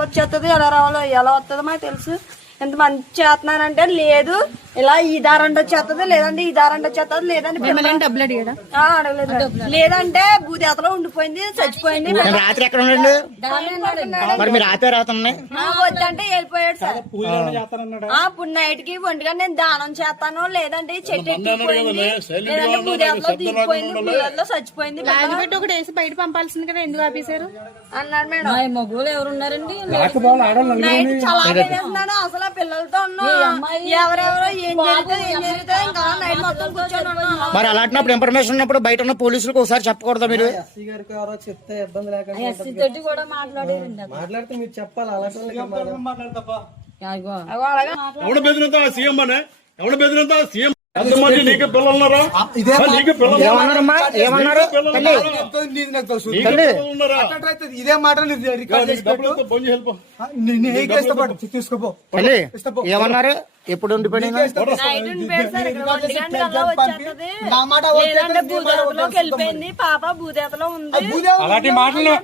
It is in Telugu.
వచ్చేస్తుంది ఎలా రావాలో ఎలా వస్తుందో మాకు తెలుసు. ఎంత మంది చేస్తున్నానంటే లేదు ఇలా ఈ దారంట వచ్చేస్తుంది లేదంటే ఈ దారంట వచ్చేస్తుంది లేదంటే అడగలేదు లేదంటే భూదేతలో ఉండిపోయింది చచ్చిపోయింది. రాత్రి ఎక్కడ ఉండండి మరి మీరు రాత్రి రావుతున్నాయి వద్దంటే వెళ్ళిపోయాడు సార్. ఇప్పుడు నైట్ కి ఒంటిగా నేను దానం చేస్తాను లేదంటే చెట్టు ఎక్కిపోయింది లేదంటే భూదేతలో దిగిపోయింది భూదేతలో చచ్చిపోయింది ఒకటి వేసి బయట పంపాల్సింది కదా ఎందుకు ఆపేశారు అన్నాడు మేడం. మగవాళ్ళు ఎవరు ఉన్నారండి నైట్ చాలా వేస్తున్నాడు అసలు పిల్లలతో ఎవరెవరో ఏం జరుగుతుంది ఇంకా నైట్ మొత్తం కూర్చొని ఉన్నాం. మరి అలాంటినప్పుడు ఇన్ఫర్మేషన్ ఉన్నప్పుడు బయట ఉన్న పోలీసులకు ఒకసారి చెప్పకూడదా మీరు? ఎస్సీ గారికి ఎవరో చెప్తే ఇబ్బంది లేకుండా ఎస్సీ తోటి కూడా మాట్లాడారండి. మాట్లాడితే మీరు చెప్పాలి. అలాంటి ఎవడ బెదిరింతా సీఎం అనే ఎవడ బెదిరింతా సీఎం నీకు పిల్లలున్నారా? ఏమన్నారమ్మా ఏమన్నారు ఇదే మాట తీసుకోపో ఏమన్నారు ఎప్పుడు ఉండిపోయినా నైట్ ఉండిపోయాడు సార్. ఇక్కడ 1 గంటకల్లా వచ్చేస్తుంది లేదంటే భూదేతలోకి వెళ్ళిపోయింది పాప భూదేతలో ఉంది. అలాంటి మాటలు